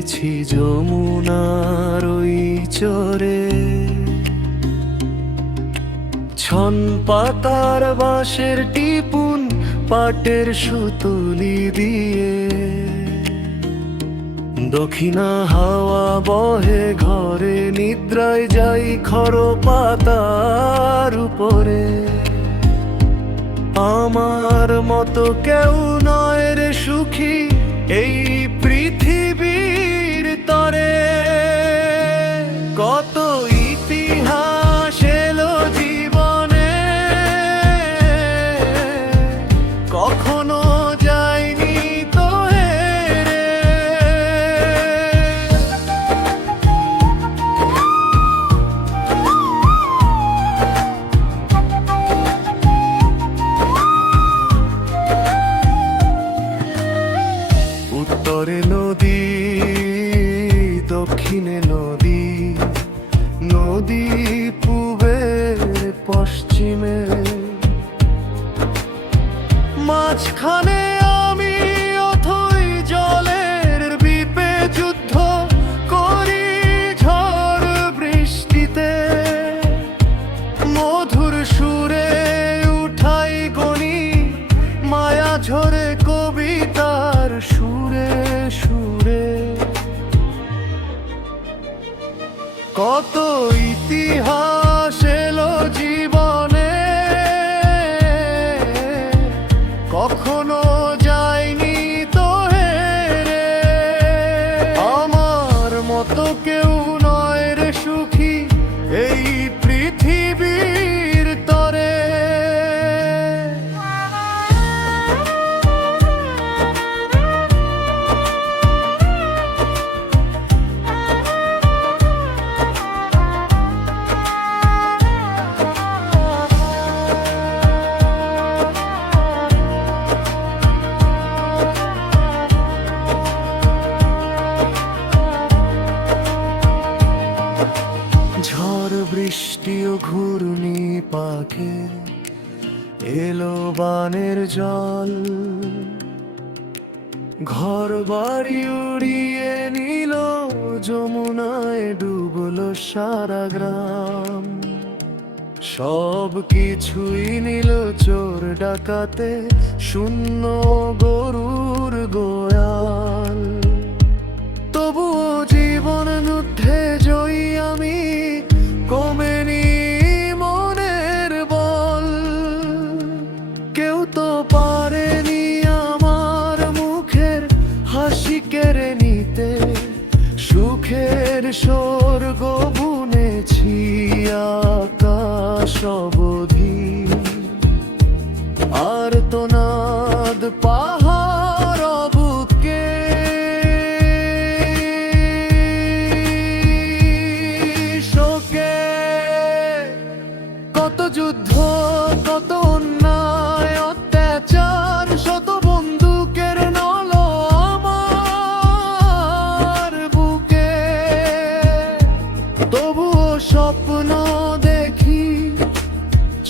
এসেছি যমুনার ওই চরে, ছন পাতার বাঁশের টিপুন পাটের সুতুলি দিয়ে, দক্ষিণা হাওয়া বহে ঘরে, নিদ্রায় যাই খর পাতার উপরে। আমার মতো কেউ নয় রে সুখী এই পৃথিবীর তরে, কত ইতিহাস এলো জীবনে, কখনো যায়নি তো হেরে। উত্তরে নদী, দক্ষিণে নদী, নদী পূবে পশ্চিমে, মাঝখানে আমি অথই জলের বিপে যুদ্ধ করি ঝড় বৃষ্টিতে, মধুর সুরে উঠাই গনি মায়া ঝরে কবিতার সুরে সুরে। কত ইতিহাস এলো জীবনে, কখনো যায়নি তো হেরে। আমার মতো কেউ নয় রে সুখী এই পৃথিবীর তরে। ঝড় বৃষ্টি ও ঘূর্ণি পাখে এলো বানের জল, ঘর বাড়ি উড়িয়ে নিল, যমুনায় ডুবলো সারা গ্রাম। সব কিছুই নিল চোর ডাকাতে, শূন্য গরুর গোয়াল। তবুও জীবন যুদ্ধে জয়ী আমি, কমেনি মনের বল। কেউ তো পারেনি আমার মুখের হাসি কেড়ে নিতে, সুখের স্বর্গ বুনেছি আকাশ অবধি। আর তো নাদ পাহাড় বুকে, কত যুদ্ধ কত অন্যায় অত্যাচার, শত বন্দুকের নল আমার বুকে। তবুও স্বপ্ন দেখি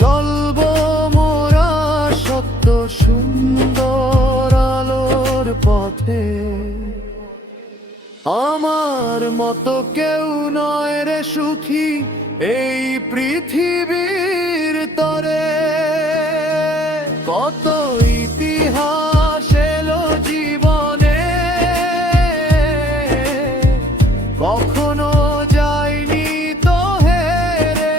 চলবো মোরা সত্য সুন্দর আলোর পথে। আমার মতো কেউ নয় রে সুখী এই পৃথিবীর তরে, কত ইতিহাস এলো জীবনে, কখনো যায়নি তো হেরে।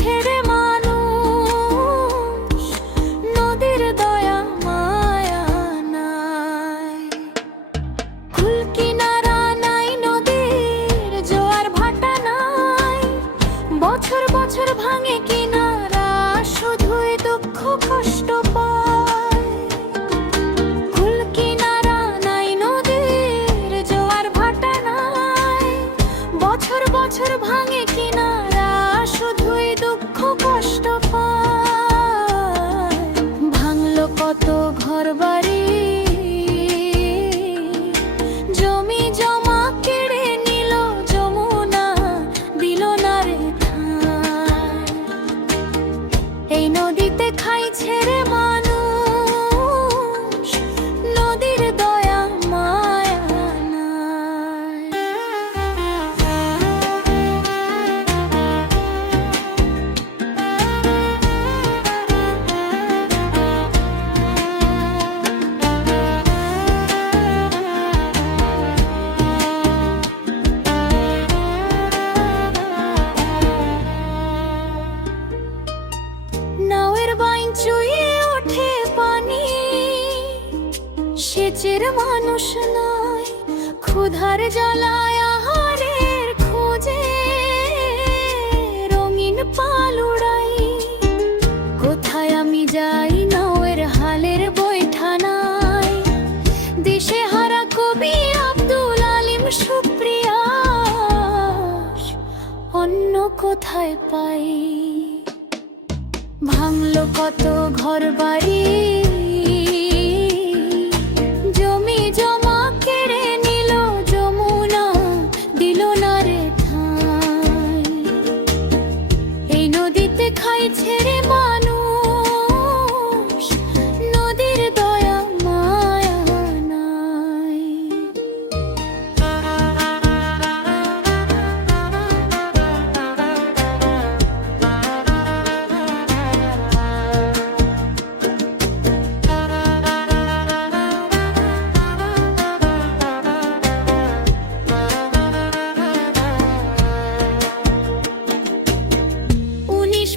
ছেড়ে মা বছর বছর ভাঙে কিনারা, শুধুই দুঃখ কষ্ট পায়। কুল কিনারা নাই নদীর, জোয়ার ভাটা নাই। বছর বছর ভাঙে কিনারা, শুধুই দুঃখ কষ্ট পায়। ভাঙলো কত ঘর বাড়ি, জমি জমা কেড়ে নিল যমুনা, দিল না রে ঠাঁই। এই নদীতে খাই ছেড়ে মানুষ, নদীর দয়া মায়া নাই। নাওয়ের বাইন চুইয়ে ওঠে পানি, সেচের মানুষ নাই। ক্ষুধার জ্বালায় আহারের খোঁজে রঙিন পাল উড়াই। কোথায় আমি যাই নাওয়ের হালের বৈঠা নাই। দিশে হারা কবি আব্দুল আলিম সুপ্রিয়া, অন্য কোথায় পাই। ভাঙলো কত ঘর বাড়ি, জমি জমা কেড়ে নিল যমুনা, দিল না রে ঠাঁই। এই নদীতে খাই ছেড়ে মানুষ, নদীর দয়া মায়া নাই।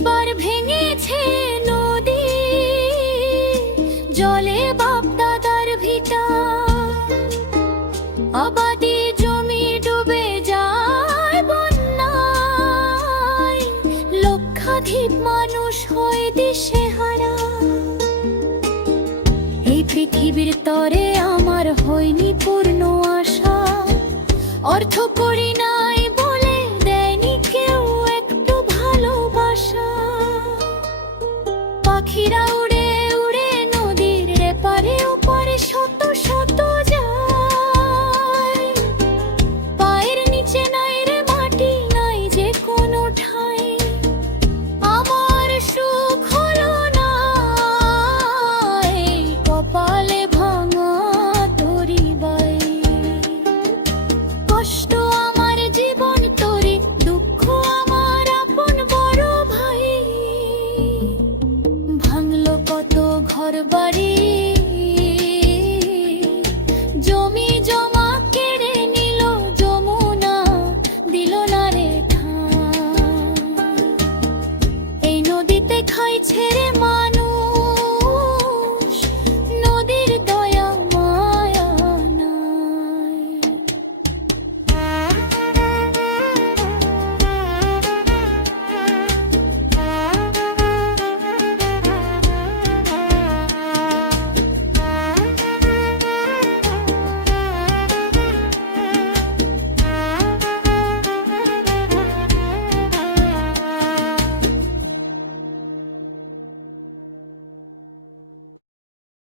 বার ভেঙেছে নদী, জলে বাপ দাদার ভিটা। আবাদি জমি ডুবে যায় বন্যায়, লক্ষাধিক মানুষ হয় দিশেহারা। এই পৃথিবীর তরে আমার হয়নি পূর্ণ আশা, অর্থ করি নাই বলে দেয়নি কেউ একটু ভালোবাসা। পাখিরা